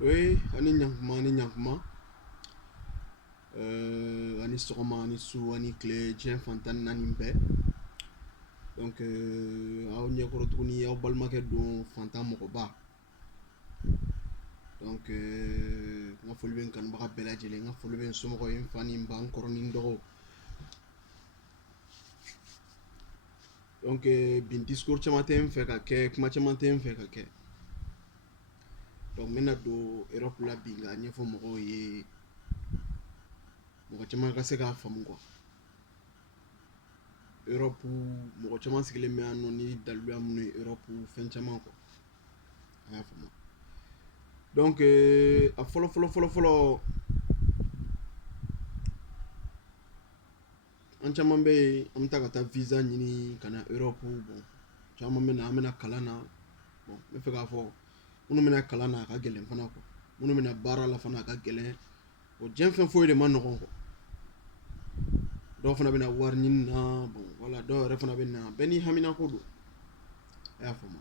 Oui, ani nyankuma. Ani sɔgɔma ani su ani tile diɲɛ fantan naani bɛɛ. Donc aw ɲɛkɔrɔ tuguni aw balimakɛ don fantan mɔgɔba. Donc n ka foli bɛ n kanubaga bɛɛ lajɛlen, n ka foli bɛ n somɔgɔw ye, n fa ni n ba, n kɔrɔ ni n dɔgɔw. Donc bin discours caman tɛ n fɛ ka kɛ, kuma caman tɛ n fɛ ka kɛ. Donc n bɛna don Europe la bi ka ɲɛfɔ mɔgɔw ye, mɔgɔ caman ka se k'a faamu quoi. Europe mɔgɔ caman sigilen bɛ yan nɔ ni daluya minnu ye Europe fɛn caman quoi. A y'a faamu. Donc a fɔlɔ an caman bɛ yen an bɛ taa ka taa visa ɲini ka na Europe. Bon caman bɛ na an bɛna kalan na. Bon n bɛ fɛ k'a fɔ minnu bɛna kalan na a ka gɛlɛn fana quoi. Minnu bɛna baara la fana a ka gɛlɛn. Bon diɲɛ fɛn foyi de ma nɔgɔn quoi. Dɔw fana bɛna wari ɲini na, bon voilà, dɔw yɛrɛ fana bɛ na, bɛɛ ni hamina ko don. A y'a faamu.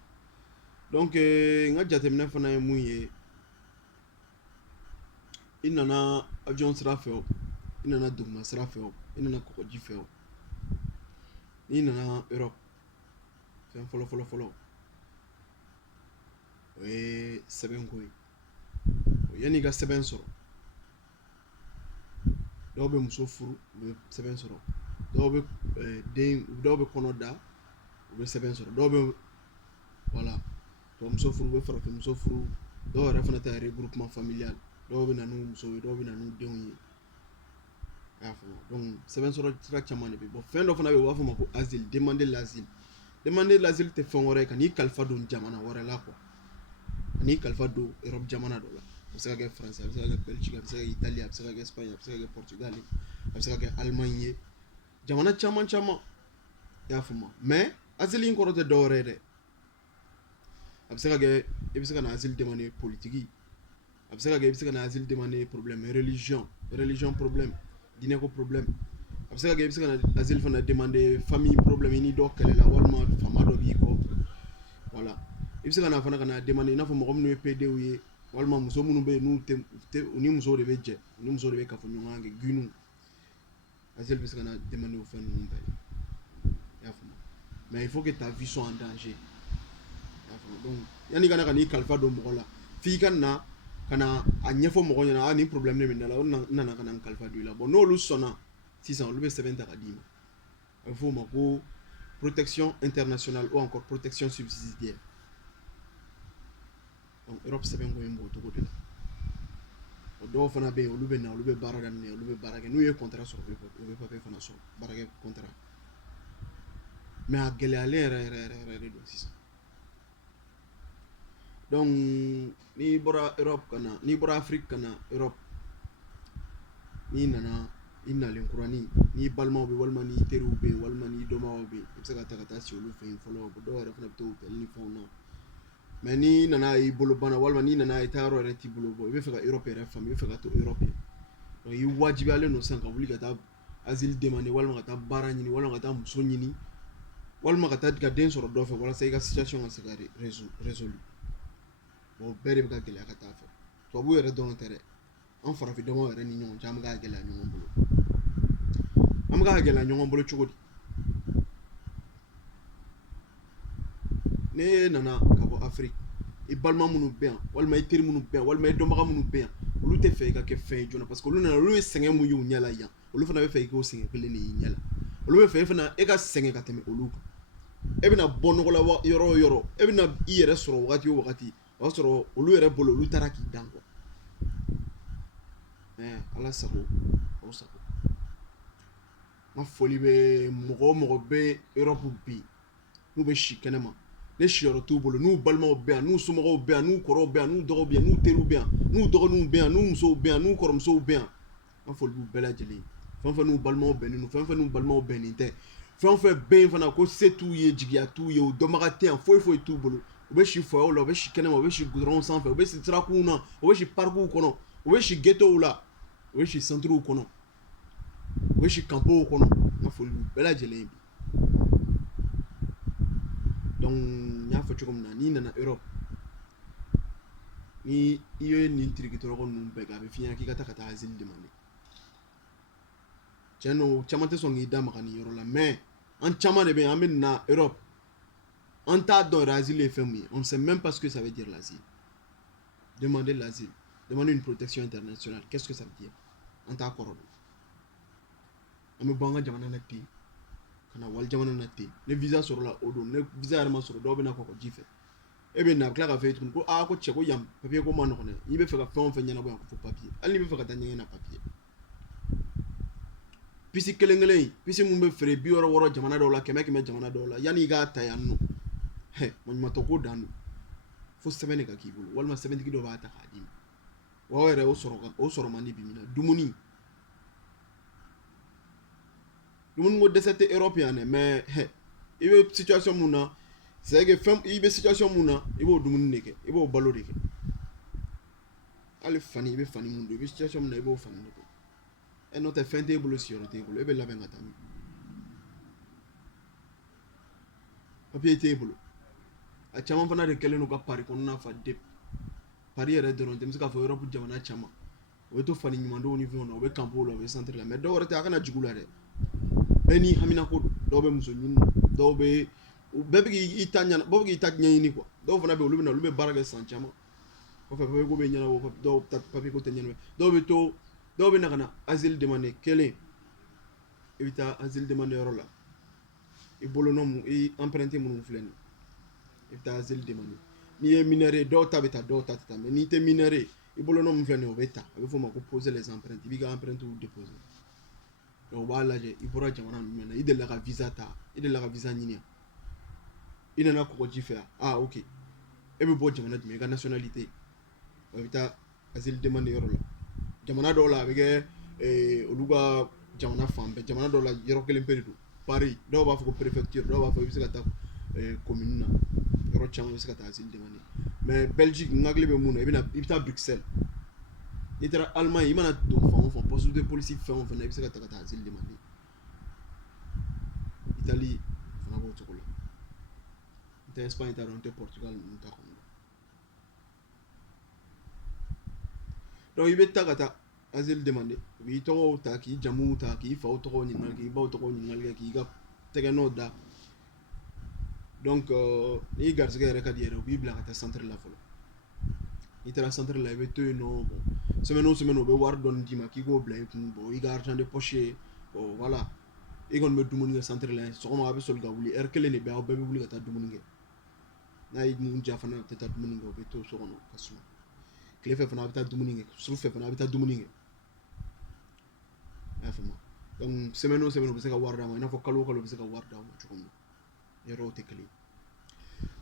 Donc n ka jateminɛ fana ye mun ye, i nana avion sira fɛ o, i nana duguma sira fɛ o, i nana kɔgɔji fɛ o, n'i nana Europe fɛn fɔlɔ o ye sɛbɛnko ye. Yanni i ka sɛbɛn sɔrɔ, dɔw bɛ muso furu u bɛ sɛbɛn sɔrɔ, dɔw bɛ kɔnɔ da u bɛ sɛbɛn sɔrɔ, dɔw bɛ voilà muso furu u bɛ farafinmuso furu, dɔw yɛrɛ fana ta regroupement familial, dɔw bɛ na n'u muso ye, dɔw bɛ na n'u denw ye. A y'a faamu. Donc sɛbɛn sɔrɔ sira caman de bɛ yen. Bon fɛn dɔ fana bɛ yen u b'a fɔ o ma ko asile, demander l'asile. Demander l'asile tɛ fɛn wɛrɛ ye ka n'i kalifa don jamana wɛrɛ la quoi. Ka n'i kalifa don Europe jamana dɔ la. A bɛ se ka kɛ France, a bɛ se ka kɛ Belgique, a bɛ se ka kɛ Italie, a bɛ se ka kɛ Espagne, a bɛ se ka kɛ Portugal, a bɛ se ka kɛ Allemagne ye. Jamana caman caman. I y'a faamu. Mais asile in kɔrɔ tɛ dɔ wɛrɛ ye dɛ. A bɛ se ka kɛ i bɛ se ka na asile demander politique. A bɛ se ka kɛ i bɛ se ka na asile demander problème religion problème, diinɛko problème. A bɛ se ka kɛ i bɛ se ka na asile fana demander famille problème i ni dɔ kɛlɛla walima fama dɔ b'i kɔ. Voilà. I bɛ se ka na fana ka na demander i n'a fɔ mɔgɔ minnu ye PDW ye walima muso minnu bɛ yen n'u tɛ u ni musow de bɛ jɛ, u ni musow de bɛ kafoɲɔgɔnya kɛ ginu. Asile bɛ se ka na demander o fɛn ninnu bɛɛ. I y'a faamu. Mais il faut que ta vie soit en danger. I y'a faamu. Donc yanni ka na ka n'i kalifa don mɔgɔ la, f'i ka na ka na a ɲɛfɔ mɔgɔ ɲɛna ni problème de bɛ ne la o nana ka na n kalifa don i la. Bon n'olu sɔnna sisan olu bɛ sɛbɛn ta ka d'i ma. A bɛ fɔ o ma ko protection internationale ou encore protection subsidiaire. Donc Europe sɛbɛnko in b'o cogo de la. O dɔw fana bɛ yen olu bɛ na olu bɛ baara daminɛ olu bɛ baara kɛ n'u ye contrat sɔrɔ u bɛ papier fana sɔrɔ baarakɛ contrat. Mais a gɛlɛyalen yɛrɛ de don sisan. Donc n'i bɔra Europe ka na, n'i bɔra Afrique ka na Europe, n'i nana i nalen kuranin n'i balimaw bɛ walima n'i teriw bɛ yen walima n'i dɔnbagaw bɛ yen i bɛ se ka taa ka taa si olu fɛ yen fɔlɔ dɔw yɛrɛ fana bɛ to hôtel ni fɛnw na. Mais n'i nana y'i bolo bana walima n'i nana ye taa yɔrɔ yɛrɛ t'i bolo bɔ i bɛ fɛ ka Europe yɛrɛ faamu i bɛ fɛ ka to Europe ye. Donc i wajibiyalen don sisan ka wuli ka taa asile demander walima ka taa baara ɲini walima ka taa muso ɲini walima ka taa ka den sɔrɔ dɔ fɛ walasa i ka situation ka se ka résoudre. Bon bɛɛ de bɛ ka gɛlɛya ka taa fɛ. Tubabu yɛrɛ dɔrɔn tɛ dɛ. An farafin damaw yɛrɛ ni ɲɔgɔn cɛ an bɛ ka gɛlɛya ɲɔgɔn bolo. An bɛ ka gɛlɛya ɲɔgɔn bolo cogo di? Ne nana ka bɔ Afrique i balima minnu bɛ yan walima i teri minnu bɛ yan walima i dɔnbaga minnu bɛ yan olu tɛ fɛ i ka kɛ fɛn ye joona parce que olu nana olu ye sɛgɛn mun ye u ɲɛ la yan olu fana bɛ fɛ i k'o sɛgɛn kelen de y'i ɲɛ la olu bɛ fɛ e ka sɛgɛn ka tɛmɛ olu kan e bɛna bɔ nɔgɔ la yɔrɔ o yɔrɔ e bɛna i yɛrɛ sɔrɔ wagati o wagati o y'a sɔrɔ olu yɛrɛ bolo olu taara k'i dan quoi. Mais ala sago aw sago. N ka foli bɛ mɔgɔ o mɔgɔ bɛ Europe bi n'u bɛ si kɛnɛma ne siyɔrɔ t'u bolo n'u balimaw bɛ yan n'u somɔgɔw bɛ yan n'u kɔrɔw bɛ yan n'u dɔgɔw bɛ yan n'u teriw bɛ yan n'u dɔgɔninw bɛ yan n'u musow bɛ yan n'u kɔrɔmusow bɛ yan n ka foli b'u bɛɛ lajɛlen fɛn fɛn n'u balimaw bɛnnen don fɛn fɛn n'u balimaw bɛnnen tɛ fɛn fɛn bɛ yen fana ko se t'u ye jigiya t'u ye o dɔnbaga tɛ yan foyi foyi t'u bolo u bɛ si foyer la u bɛ si kɛnɛma u bɛ si goudron sanfɛ u bɛ si sirakunw na u bɛ si parkiw kɔnɔ u bɛ si ghettow la u bɛ si centrew kɔnɔ u bɛ si campow kɔnɔ n ka foli b'u bɛɛ lajɛlen ye bi. Donc n y'a fɔ cogo min na n'i nana Europe ni i ye nin tirikitɔrɔkɔ ninnu bɛɛ kɛ a bɛ f'i ɲɛna k'i ka taa ka taa asile demander tiɲɛ don caman tɛ sɔn k'i da maga nin yɔrɔ la mais an caman de bɛ yen an bɛ na Europe an t'a dɔn yɛrɛ asile ye fɛn min ye on ne sait même pas ce que ça veut dire l'asile demander l'asile demander une protection internationale qu'est-ce que ça veut dire an t'a kɔrɔ dɔn an bɛ bɔ an ka jamana na ten ka na wali jamana na ten ni visa sɔrɔla o don ni visa yɛrɛ ma sɔrɔ dɔw bɛ na kɔkɔji fɛ e bɛ na a tila ka fɔ e tuguni ko ko cɛ ko yan papiye ko ma nɔgɔn dɛ i bɛ fɛ ka fɛn o fɛn ɲɛnabɔ yan ko fɔ papiye hali n'i bɛ fɛ ka taa ɲɛgɛn na papiye pisi kelen kelen in pisi mun bɛ feere 60 jamana dɔw la 100 jamana dɔw la yanni i k'a ta yan nɔ maɲumatɔ ko dan don fo sɛbɛn de ka k'i bolo walima sɛbɛntigi dɔ b'a ta k'a d'i ma wa yɛrɛ o sɔrɔ man di bi min na dumuni ko dɛsɛ tɛ Europe yan dɛ mais i bɛ situation mun na c'est que fɛn i bɛ situation mun na i b'o dumuni de kɛ i b'o balo de kɛ hali fani i bɛ fani mun don i bɛ situation mun na i b'o fani de kɛ e n'o tɛ fɛn t'e bolo siyɔrɔ t'e bolo e bɛ labɛn ka taa min papiye t'e bolo a caman fana de kɛlen don ka Paris kɔnɔna fa de Paris yɛrɛ dɔrɔn tɛ n bɛ se k'a fɔ Europe jamana caman o bɛ to fani ɲumandonw ni fɛnw na o bɛ campo la o bɛ centre la mais dɔw wɛrɛ tɛ a kana jigin u la dɛ bɛɛ n'i haminako don dɔw bɛ muso ɲini dɔw bɛ bɛɛ bɛ k'i ta ɲɛɲini quoi dɔw fana bɛ olu bɛ na olu bɛ baara kɛ san caman kɔfɛ papiye ko bɛ ɲɛnabɔ dɔw papiye ko tɛ ɲɛnabɔ dɔw bɛ na ka na asile demander kelen i bɛ taa asile demander yɔrɔ la i bolonɔ mun i empreinte minnu filɛ nin i bɛ taa asile demander n'i ye mineur ye dɔw ta bɛ taa dɔw ta tɛ taa mais n'i tɛ mineur ye i bolonɔ mun filɛ nin o bɛ ta a bɛ fɔ o ma ko poser les empreintes i b'i ka empreinte déposer donc u b'a lajɛ i bɔra jamana jumɛn na i delila ka visa ta i delila ka visa ɲini yan i nana kɔgɔji fɛ yan ok e bɛ bɔ jamana jumɛn i ka nationalité i bɛ taa asile demander yɔrɔ la jamana dɔw la a bɛ kɛ olu ka jamana fan bɛɛ jamana dɔw la yɔrɔ kelen pe de don Paris dɔw b'a fɔ ko préfecture dɔw b'a fɔ i bɛ se ka taa commune na yɔrɔ caman i bɛ se ka taa asile demander mais Belgique n hakili bɛ mun na i bɛ taa Bruxelles n'i taara Allemagne i mana don fan o fan poste de police fɛn o fɛn na i bɛ se ka taa asile demander Italie fana b'o cogo la n tɛ Espagne ta dɔn n tɛ Portugal ninnu ta kɔnɔ donc i bɛ taa ka taa asile demander u b'i tɔgɔw ta k'i jamuw ta k'i faw tɔgɔ ɲininkali k'i baw tɔgɔ ɲininkali kɛ k'i ka tɛgɛnɔw da donc n'i garisɛgɛ yɛrɛ ka di yɛrɛ u b'i bila ka taa centre la fɔlɔ n'i taara centre la i bɛ to yen nɔ bon semaine o semaine u bɛ wari dɔɔni d'i ma k'i k'o bila i kun bon i ka argent de poche bon voilà i kɔni bɛ dumuni kɛ centre la sɔgɔma a bɛ sɔli ka wuli heure kelen de bɛ aw bɛɛ bɛ wuli ka taa dumuni kɛ n'a ye mun diya fana a tɛ taa dumuni kɛ o bɛ to so kɔnɔ ka suma tile fɛ fana a bɛ taa dumuni kɛ su fɛ fana a bɛ taa dumuni kɛ i y'a faamu donc semaine o semaine u bɛ se ka wari d'a ma i n'a fɔ kalo o kalo u bɛ se ka wari d'a ma cogo min na yɔrɔw tɛ kelen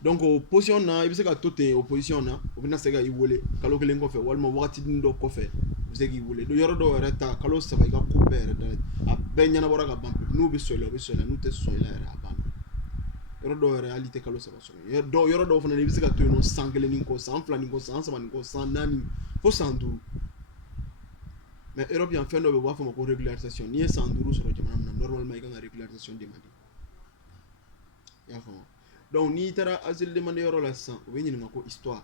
donc o position na i bɛ se ka to ten o position na u bɛna se ka i wele kalo kelen kɔfɛ walima wagatinin dɔ kɔfɛ u bɛ se k'i wele yɔrɔ dɔw yɛrɛ ta kalo 3 i ka ko bɛɛ yɛrɛ da a bɛɛ ɲɛnabɔra ka ban pewu n'u bɛ sɔn i la u bɛ sɔn i la n'u tɛ sɔn i la yɛrɛ a banna yɔrɔ dɔw yɛrɛ hali tɛ kalo 3 sɔrɔ yɔrɔ dɔw fana i bɛ se ka to yen nɔ san 1 ni kɔ san 2 ni kɔ san 3 ni kɔ san 4 fo san 5 mais Europe yan fɛn dɔ bɛ yen u b'a fɔ o ma ko régularisation n'i ye san 5 sɔrɔ jamana min na normalement i kan ka régularisation demander i y'a faamu donc n'i taara asile demander yɔrɔ la sisan u bɛ ɲininka ko histoire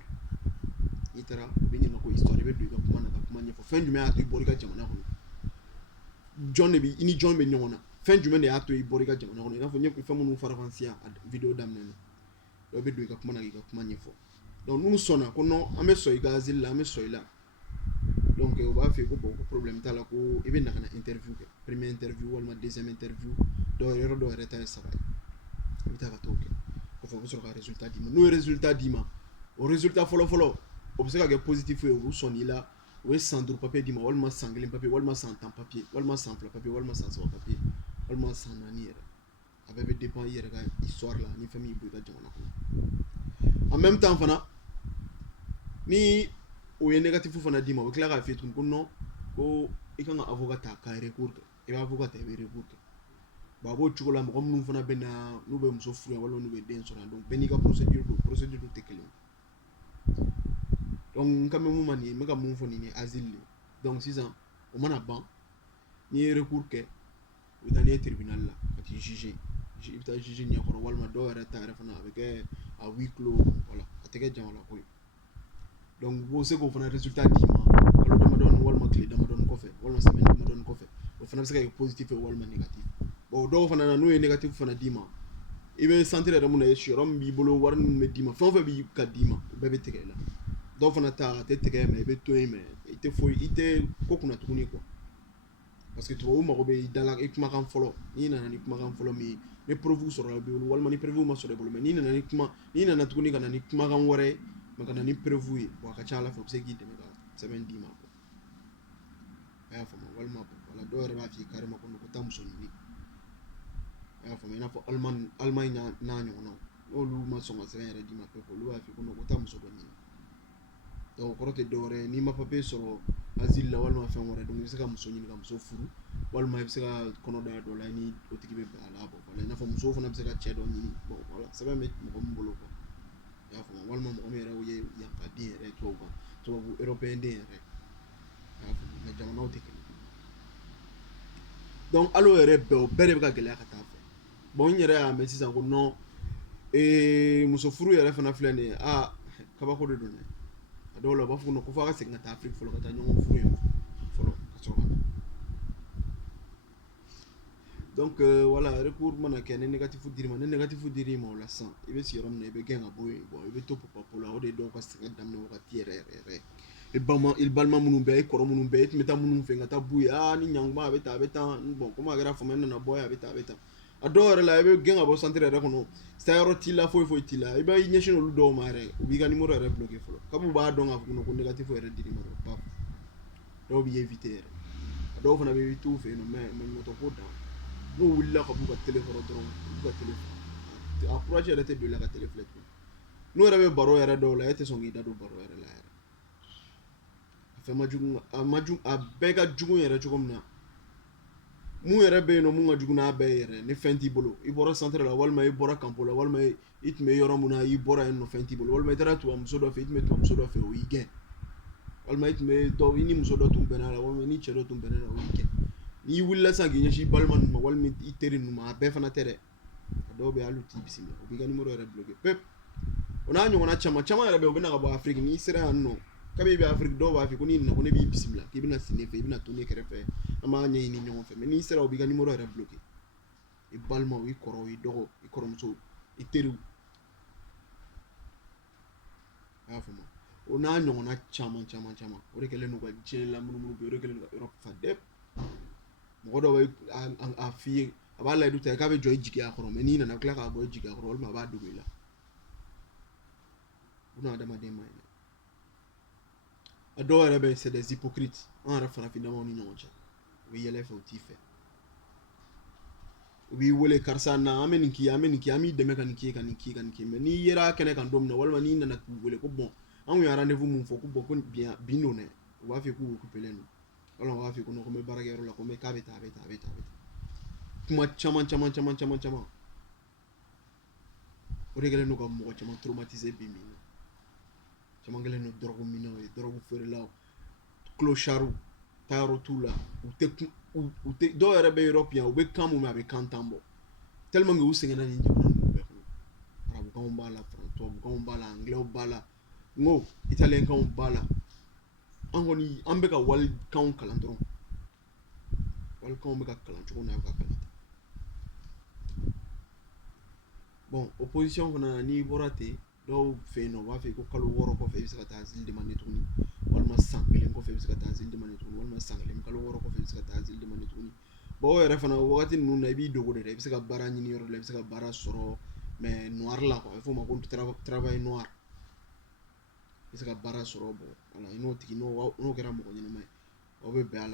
n'i taara u bɛ ɲininka ko histoire i bɛ don i ka kuma na ka kuma ɲɛfɔ fɛn jumɛn y'a to i bɔra i ka jamana kɔnɔ jɔn de bɛ i ni jɔn bɛ ɲɔgɔn na fɛn jumɛn de y'a to i bɔra i ka jamana kɔnɔ i n'a fɔ n ye fɛn minnu farafansiya a vidéo daminɛ na dɔw bɛ don i ka kuma na k'i ka kuma ɲɛfɔ donc n'u sɔnna ko non an bɛ sɔn i ka asile la an bɛ sɔn i la donc u b'a fɔ i ko bon ko problème t'a la ko i bɛ na ka na interview kɛ premier interview walima deuxième interview yɔrɔ dɔw yɛrɛ ta ye 3 ye i bɛ taa ka t'o kɛ kɔfɛ u bɛ sɔrɔ ka résultat d'i ma n'o ye résultat d'i ma o résultat fɔlɔ o bɛ se ka kɛ positif ye u sɔnna i la o ye san 5 papier d'i ma walima san 1 papier walima san 10 papier walima san 2 papier walima san 3 papier walima san 4 yɛrɛ a bɛɛ bɛ dépend i yɛrɛ ka histoire la ni fɛn min y'i bɔ i ka jamana kɔnɔ en même temps fana ni o ye négatif fana d'i ma o bɛ tila k'a f'i ye tuguni ko non ko i kan ka avocat ta ka recours kɛ i bɛ avocat ta i bɛ recours kɛ bon a b'o cogo la mɔgɔ minnu fana bɛ na n'u bɛ muso furu yan walima n'u bɛ den sɔrɔ yan donc bɛɛ n'i ka procédure don procédure tɛ kelen ye donc n kan bɛ mun ma nin ye n bɛ ka mun fɔ nin ye asile de donc sisan o mana ban n'i ye recours kɛ u bɛ taa n'i ye tribunal la ka t'i juger i bɛ taa juger ɲɛkɔrɔ walima dɔw yɛrɛ ta yɛrɛ fana a bɛ kɛ à huis clos voilà a tɛ kɛ jamana ko ye donc b'o se k'o fana résultat d'i ma kalo damadɔni walima tile damadɔni kɔfɛ walima semaine damadɔni kɔfɛ o fana bɛ se ka kɛ positif ye walima négatif bon dɔw fana na n'u ye négatif fana d'i ma i bɛ sentir yɛrɛ mun na siyɔrɔ min b'i bolo wari min bɛ d'i ma fɛn o fɛn b'i ka d'i ma o bɛɛ bɛ tigɛ i la dɔw fana ta a tɛ tigɛ mɛ i bɛ to yen mɛ i tɛ ko kunna tuguni quoi parce que tubabu mago bɛ i dala i kumakan fɔlɔ n'i nana ni kumakan fɔlɔ min ye ni preuve sɔrɔla i bolo walima ni preuve ma sɔrɔ i bolo mɛ n'i nana tuguni ka na ni kumakan wɛrɛ ye mɛ ka na ni preuve ye bon a ka ca ala fɛ o bɛ se k'i dɛmɛ ka sɛbɛn d'i ma quoi a y'a faamu walima wala dɔw yɛrɛ b'a f'i ye carrément ko taa muso ɲini a y'a faamu i n'a fɔ Allemagne n'a ɲɔgɔnnaw n'olu ma sɔn ka sɛbɛn yɛrɛ d'i ma pewu olu b'a f'i ye ko taa muso dɔ ɲini donc o kɔrɔ tɛ dɔwɛrɛ ye n'i ma papier sɔrɔ asile la walima fɛn wɛrɛ donc i bɛ se ka muso ɲini ka muso furu walima i bɛ se ka kɔnɔ da dɔ la i ni o tigi bɛ bɛn a la bon voilà i n'a fɔ musow fana bɛ se ka cɛ dɔ ɲini bon voilà sɛbɛn bɛ mɔgɔ min bolo quoi i y'a faamu walima mɔgɔ min yɛrɛ ye yanfaden yɛrɛ ye tubabu européen den yɛrɛ i y'a faamu mɛ jamanaw tɛ kelen donc hali o yɛrɛ bɛɛ o bɛɛ de bɛ ka gɛlɛya ka taa fɛ bon n yɛrɛ y'a mɛn sisan ko non muso furu yɛrɛ fana filɛ nin ye kabako de don dɛ a dɔw la u b'a fɔ ko f'a ka segin ka taa Afrique fɔlɔ ka taa ɲɔgɔn furu yen fɔlɔ ka sɔrɔ ka na donc voilà recours mana kɛ ni négatif dir'i ma ni négatif dir'i ma o la sisan i bɛ sigi yɔrɔ min na i bɛ gɛn ka bɔ yen bon i bɛ to papapo la o de ye dɔw ka sɛgɛn daminɛ wagati yɛrɛ yɛrɛ i balima minnu bɛ i kɔrɔ minnu bɛ i tun bɛ taa minnu fɛ ka taa b'u ye ni ɲankuma a bɛ tan bon komi a kɛra fama nana bɔ yen a bɛ tan a dɔw yɛrɛ la i bɛ gɛn ka bɔ centre yɛrɛ kɔnɔ sayɔrɔ t'i la foyi t'i la i bɛ ɲɛsin olu dɔw ma yɛrɛ u b'i ka numéro yɛrɛ bloqué fɔlɔ kabi u b'a dɔn k'a fɔ ko négatif yɛrɛ dir'i ma dɔrɔn dɔw b'i éviter yɛrɛ a dɔw fana bɛ t'u fɛ yen nɔ mais ɲɔtɔ ko dan n'u wulila ka b'u ka télé kɔrɔ dɔrɔn u b'u ka télé a courage yɛrɛ tɛ don i la ka télé filɛ tuguni n'u yɛrɛ bɛ baro yɛrɛ dɔw la e tɛ sɔn k'i da don baro yɛrɛ la yɛrɛ a fɛn ma jugu a bɛɛ ka jugu yɛrɛ cogo min na mun yɛrɛ bɛ yen nɔ mun ka jugu n'a bɛɛ ye yɛrɛ ni fɛn t'i bolo i bɔra centre la walima i bɔra campo la walima i tun bɛ yɔrɔ mun na i bɔra yen nɔ fɛn t'i bolo walima i taara tubabumuso dɔ fɛ i tun bɛ tubabumuso dɔ fɛ o y'i gɛn walima i tun bɛ i ni muso dɔ tun bɛnna la walima i ni cɛ dɔ tun bɛnna la o y'i gɛn n'i wulila sisan k'i ɲɛsin i balima ninnu ma walima i teri ninnu ma a bɛɛ fana tɛ dɛ a dɔw bɛ yen hali u t'i bisimila u b'i ka numéro yɛrɛ bloqué pepu o n'a ɲɔgɔnna caman yɛrɛ bɛ yen u bɛ na ka bɔ Afiriki n'i sera yan nɔ kabi i bɛ Afiriki dɔw b'a fɔ ko n'i nana ko ne b'i bisimila k'i bɛna si ne fɛ i bɛna to ne kɛrɛfɛ an b'a ɲɛɲini ɲɔgɔn fɛ mɛ n'i sera u b'i ka numéro yɛrɛ bloqué i balimaw i kɔrɔw i dɔgɔw i kɔrɔmusow i teriw a y'a faamu o n'a ɲɔgɔnna caman o de kɛlen don ka diɲɛ lamunumunu bi o de kɛlen don ka Europe fa dɛ mɔgɔ dɔw bɛ a f'i ye a b'a layidu ta k'a bɛ jɔ i jigiya kɔrɔ mɛ n'i nana tila k'a bɔ i jigiya kɔrɔ walima a b'a dogo i la buna adamaden ma ɲinɛ a dɔw yɛrɛ bɛ c'est des hypocrites an yɛrɛ farafinnamanw ni ɲɔgɔn cɛ u bɛ yɛlɛ fɛ u t'i fɛ u b'i wele karisa na an bɛ nin k'i an b'i dɛmɛ ka nin k'i mɛ n'i yera kɛnɛ kan don min na walima n'i nana k'u wele ko bon an kun ye rendez-vous mun fɔ ko bon ko bin don dɛ u b'a fɔ k'u occupélen don walima u b'a fɔ ko non ko n bɛ baarakɛyɔrɔ la ko k'a bɛ tan kuma caman o de kɛlen don ka mɔgɔ caman traumatiser bi min na caman kɛlen don drogue minɛw ye drogue feerelaw clochards taayɔrɔ t'u la u tɛ dɔw yɛrɛ bɛ Europe yan u bɛ kan mun mɛn a bɛ kan tan bɔ tellement que u sɛgɛnna nin jamana ninnu bɛɛ kɔnɔ arabukanw b'a la tubabukanw b'a la anglais b'a la n ko italiyɛnkanw b'a la an kɔni an bɛ ka walikanw kalan dɔrɔn walikanw bɛ ka kalan cogo min na a bɛ ka kalan ten bon opposition fana n'i bɔra ten dɔw fɛ yen nɔ u b'a fɔ ko kalo 6 kɔfɛ i bɛ se ka taa asile demander tuguni walima san 1 kɔfɛ i bɛ se ka taa asile demander tuguni walima san 1 kalo 6 kɔfɛ i bɛ se ka taa asile demander tuguni bon o yɛrɛ fana o wagati ninnu na i b'i dogo de dɛ i bɛ se ka baara ɲini yɔrɔ la i bɛ se ka baara sɔrɔ mais noir la quoi a bɛ f'o ma ko travail noir i bɛ se ka baara sɔrɔ bon voilà i n'o tigi n'o kɛra mɔgɔ ɲɛnama ye aw bɛ bɛn a la